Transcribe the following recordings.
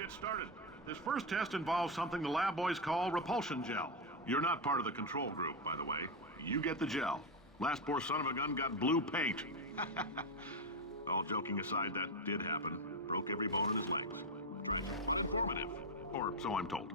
get started. This first test involves something the lab boys call repulsion gel. You're not part of the control group, by the way. You get the gel. Last poor son of a gun got blue paint. All joking aside, that did happen. Broke every bone in his legs. Informative. Or so I'm told.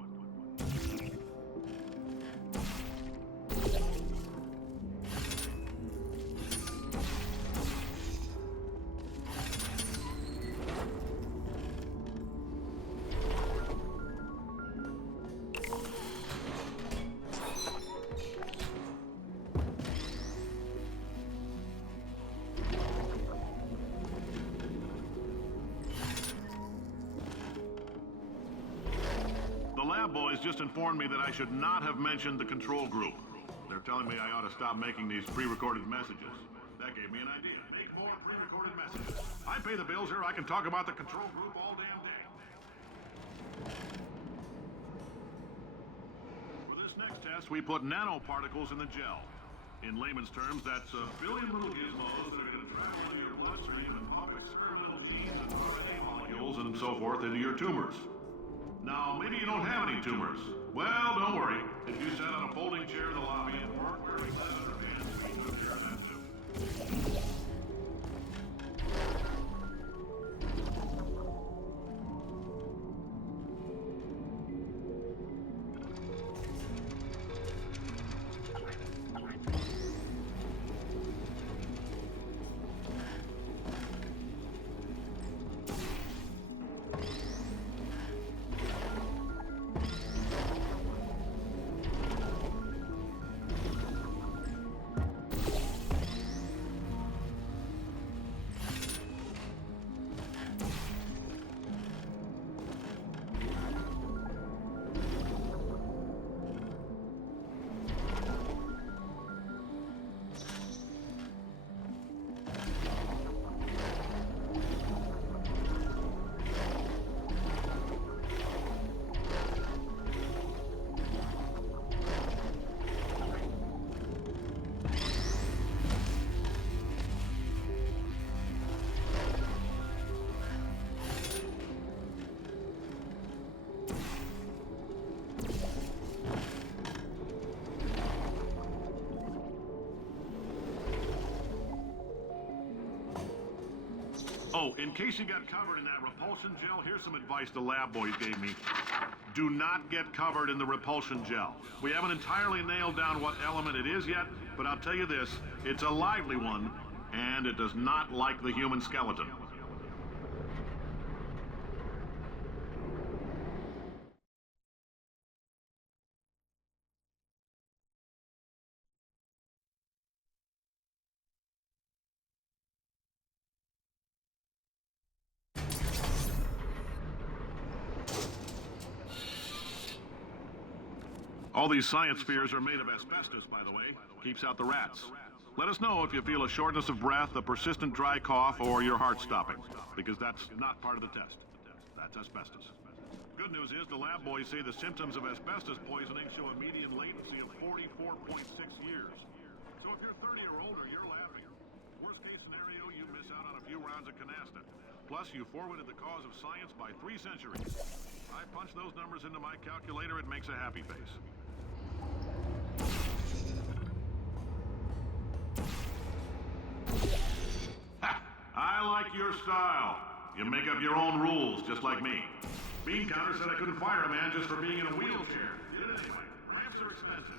Boys just informed me that I should not have mentioned the control group. They're telling me I ought to stop making these pre-recorded messages. That gave me an idea. Make more pre-recorded messages. I pay the bills here. I can talk about the control group all damn day. For this next test, we put nanoparticles in the gel. In layman's terms, that's a billion little gizmos that are going to travel into your bloodstream and pump experimental genes and RNA molecules and so forth into your tumors. Now, maybe you don't have any tumors. Well, don't worry. If you sat on a folding chair in the lobby and weren't wearing leather pants, we took care of that too. Oh, in case you got covered in that repulsion gel, here's some advice the lab boys gave me. Do not get covered in the repulsion gel. We haven't entirely nailed down what element it is yet, but I'll tell you this, it's a lively one, and it does not like the human skeleton. All these science spheres are made of asbestos, by the way. Keeps out the rats. Let us know if you feel a shortness of breath, a persistent dry cough, or your heart stopping, because that's not part of the test. That's asbestos. Good news is the lab boys say the symptoms of asbestos poisoning show a median latency of 44.6 years. So if you're 30 or older, you're laughing. Worst case scenario, you miss out on a few rounds of canasta. Plus, you forwarded the cause of science by 3 centuries. I punch those numbers into my calculator, it makes a happy face. Ha! I like your style. You make up your own rules, just like me. Bean Counter said I couldn't fire a man just for being in a wheelchair. Did it anyway. Ramps are expensive.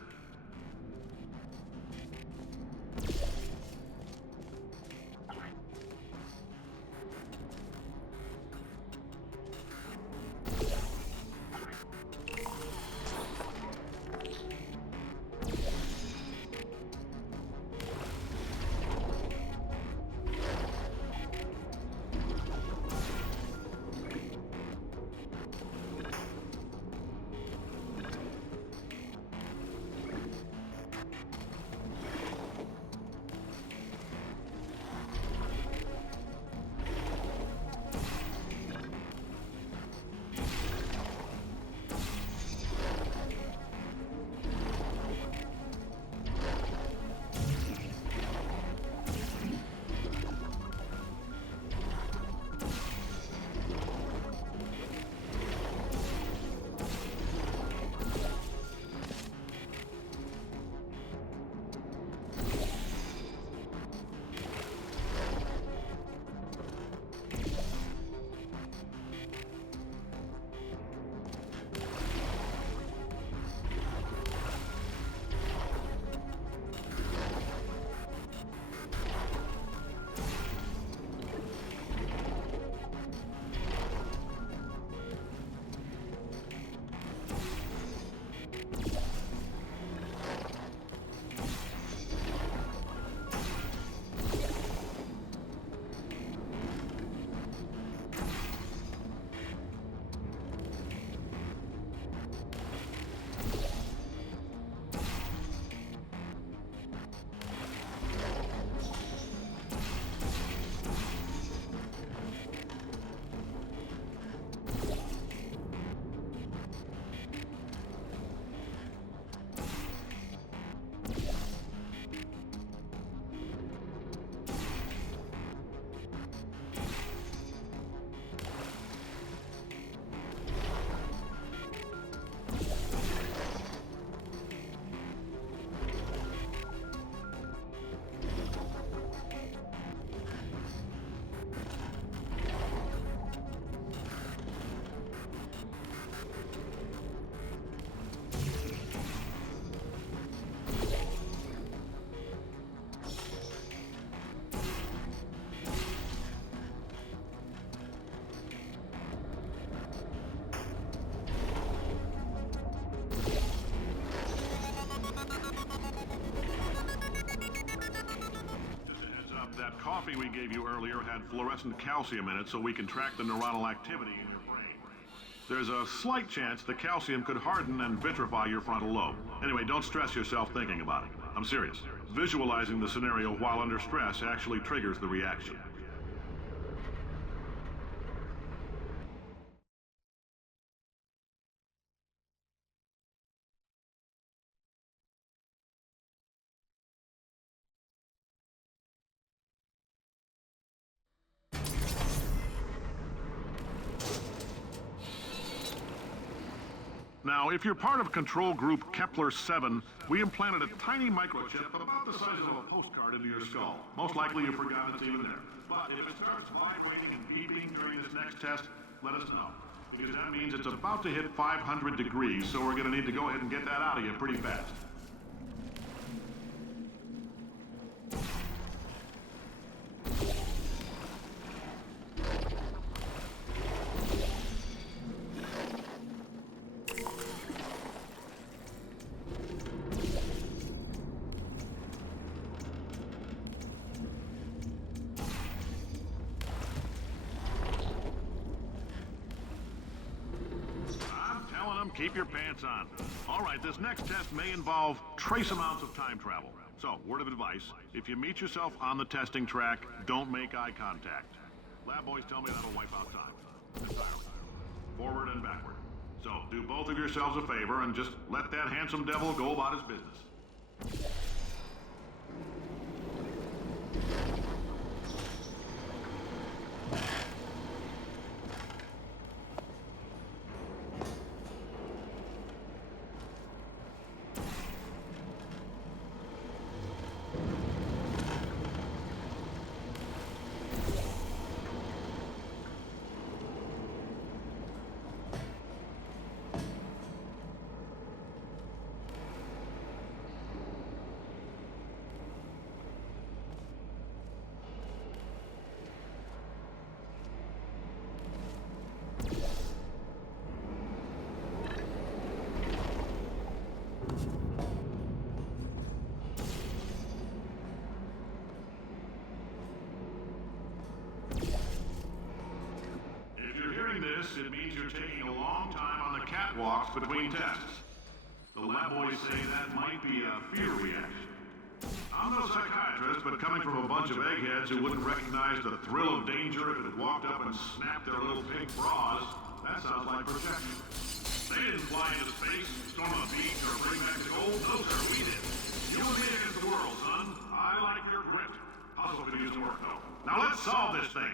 That coffee we gave you earlier had fluorescent calcium in it so we can track the neuronal activity in your brain. There's a slight chance the calcium could harden and vitrify your frontal lobe. Anyway, don't stress yourself thinking about it. I'm serious. Visualizing the scenario while under stress actually triggers the reaction. Now, if you're part of control group Kepler-7, we implanted a tiny microchip about the size of a postcard into your skull. Most likely you forgot it's even there. But if it starts vibrating and beeping during this next test, let us know. Because that means it's about to hit 500 degrees, so we're going to need to go ahead and get that out of you pretty fast. Keep your pants on. All right, this next test may involve trace amounts of time travel. So, word of advice, if you meet yourself on the testing track, don't make eye contact. Lab boys tell me that'll wipe out time. Forward and backward. So, do both of yourselves a favor and just let that handsome devil go about his business. It means you're taking a long time on the catwalks between tests. The lab boys say that might be a fear reaction. I'm no psychiatrist, but coming from a bunch of eggheads who wouldn't recognize the thrill of danger if it walked up and snapped their little pink bras, that sounds like protection. They didn't fly into space, storm a beach, or bring back the gold. No, sir, we did. You and me against the world, son. I like your grit. Hustle could use some work, though. Now let's solve this thing.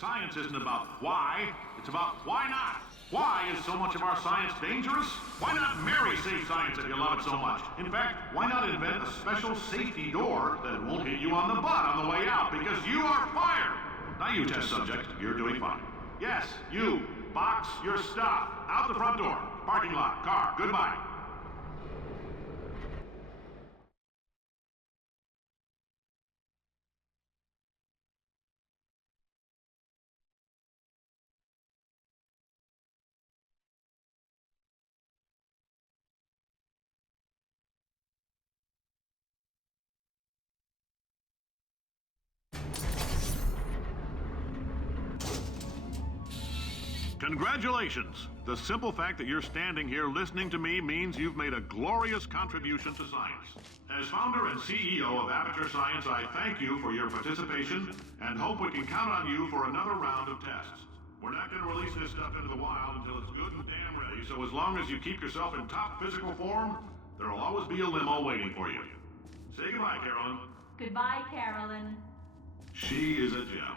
Science isn't about why, it's about why not. Why is so much of our science dangerous? Why not marry safe science if you love it so much? In fact, why not invent a special safety door that won't hit you on the butt on the way out because you are fired? Now you test subject, you're doing fine. Yes, you, box your stuff. Out the front door, parking lot, car, goodbye. Congratulations! The simple fact that you're standing here listening to me means you've made a glorious contribution to science. As founder and CEO of Aperture Science, I thank you for your participation and hope we can count on you for another round of tests. We're not going to release this stuff into the wild until it's good and damn ready, so as long as you keep yourself in top physical form, there'll always be a limo waiting for you. Say goodbye, Carolyn. Goodbye, Carolyn. She is a gem.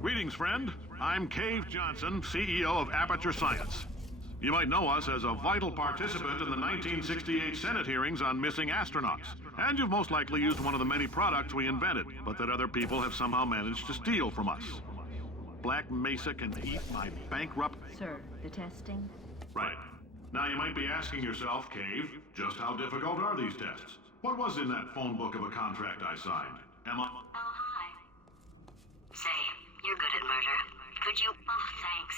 Greetings, friend. I'm Cave Johnson, CEO of Aperture Science. You might know us as a vital participant in the 1968 Senate hearings on missing astronauts. And you've most likely used one of the many products we invented, but that other people have somehow managed to steal from us. Black Mesa can eat my bankrupt... Sir, the testing? Right. Now you might be asking yourself, Cave, just how difficult are these tests? What was in that phone book of a contract I signed? Emma? Oh, hi. Say, you're good at murder. Could you... Oh, thanks.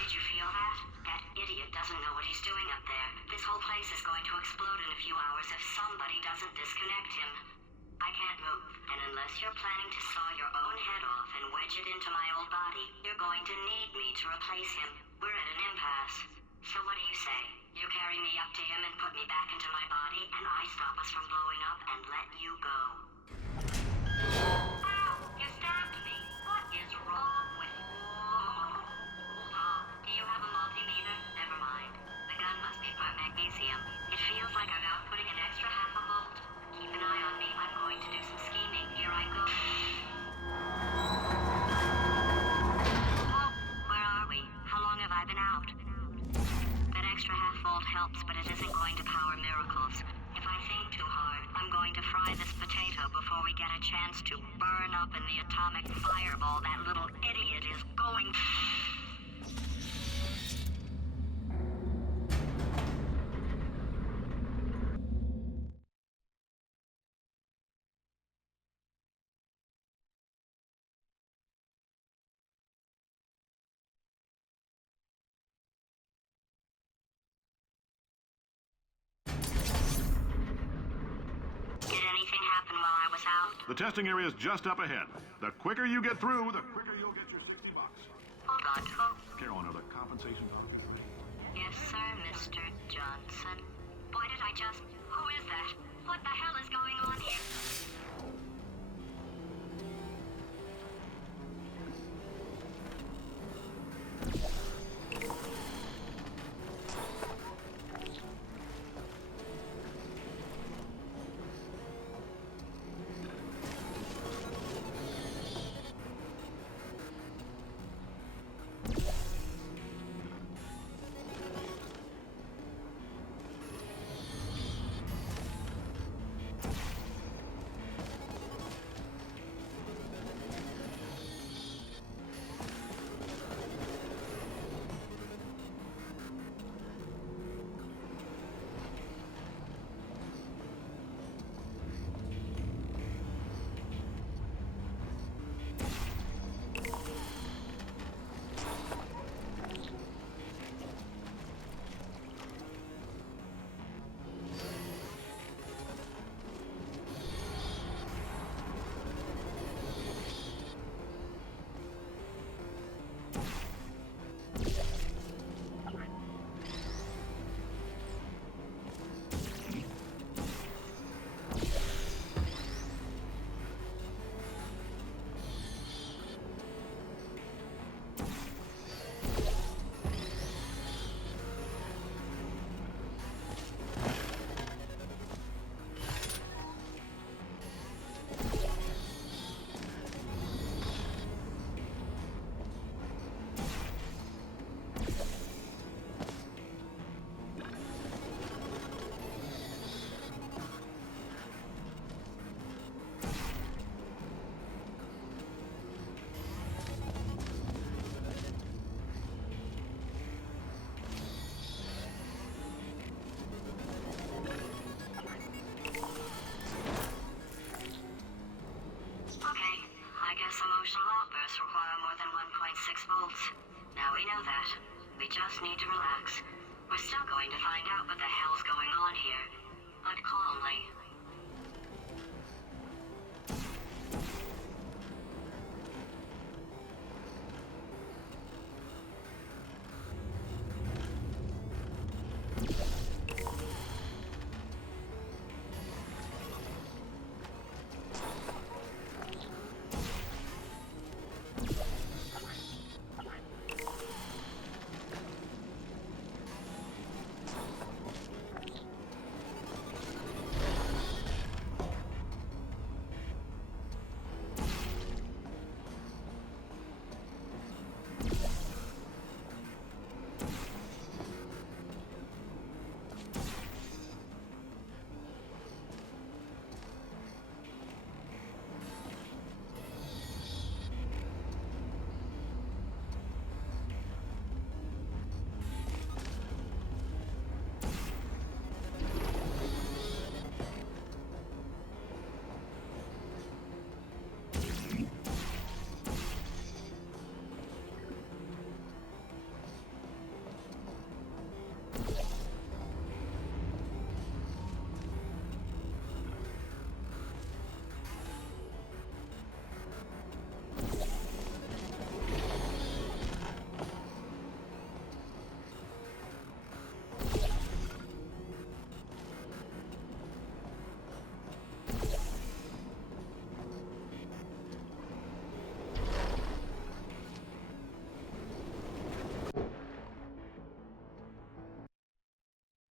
Did you feel that? That idiot doesn't know what he's doing up there. This whole place is going to explode in a few hours if somebody doesn't disconnect him. I can't move, and unless you're planning to saw your own head off and wedge it into my old body, you're going to need me to replace him. We're at an impasse. So what do you say? You carry me up to him and put me back into my body, and I stop us from blowing up and let you go. Ow! You stabbed me! What is wrong with you? Oh, do you have a multimeter? Never mind. The gun must be part magnesium. It feels like I'm outputting an extra half a volt. Keep an eye on me. I'm going to do some scheming. Here I go. Oh, where are we? How long have I been out? That extra half volt helps, but it isn't going to power miracles. If I think too hard, I'm going to fry this potato before we get a chance to burn up in the atomic fireball that little idiot is going... Did anything happen while I was out? The testing area is just up ahead. The quicker you get through, the quicker you'll get your $60. Hold on. Carolyn, are the compensation... Yes, sir, Mr. Johnson. Why did I just... Who is that? What the hell is going on here? Emotional outbursts require more than 1.6 volts. Now we know that. We just need to relax. We're still going to find out what the hell's going on here. But calmly.